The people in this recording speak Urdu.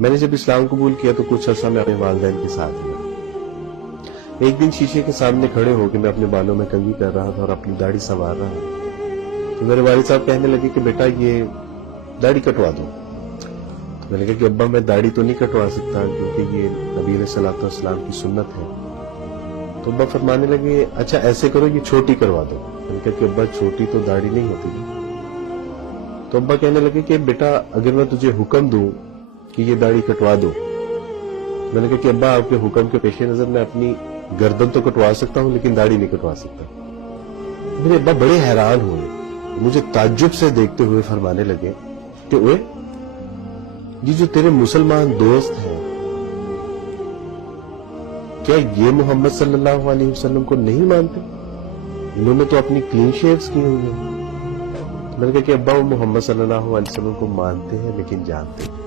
میں نے جب اسلام قبول کیا تو کچھ عرصہ میں اپنے والدین کے ساتھ رہا۔ ایک دن شیشے کے سامنے کھڑے ہو کے میں اپنے بالوں میں کنگھی کر رہا تھا اور اپنی داڑھی سنوار رہا تو میرے والد صاحب کہنے لگے کہ بیٹا یہ داڑھی کٹوا دو۔ تو میں نے کہا کہ ابا میں داڑھی تو نہیں کٹوا سکتا کیونکہ یہ نبی علیہ الصلوۃ والسلام کی سنت ہے۔ تو ابا فرمانے لگے اچھا ایسے کرو یہ چھوٹی کروا دو۔ میں نے کہا کہ ابا چھوٹی تو داڑھی نہیں ہوتی۔ تو ابا کہنے لگے کہ بیٹا اگر میں تجھے حکم دوں کہ یہ داڑھی کٹوا دو، میں نے کہا کہ ابا آپ کے حکم کے پیش نظر میں اپنی گردن تو کٹوا سکتا ہوں لیکن داڑھی نہیں کٹوا سکتا۔ میرے ابا بڑے حیران ہوئے، مجھے تعجب سے دیکھتے ہوئے فرمانے لگے کہ اوئے یہ جو تیرے مسلمان دوست ہیں کیا یہ محمد صلی اللہ علیہ وسلم کو نہیں مانتے؟ انہوں نے تو اپنی کلین شیوز کی ہوئی ہیں۔ میں نے کہا کہ ابا وہ محمد صلی اللہ علیہ وسلم کو مانتے ہیں لیکن جانتے ہیں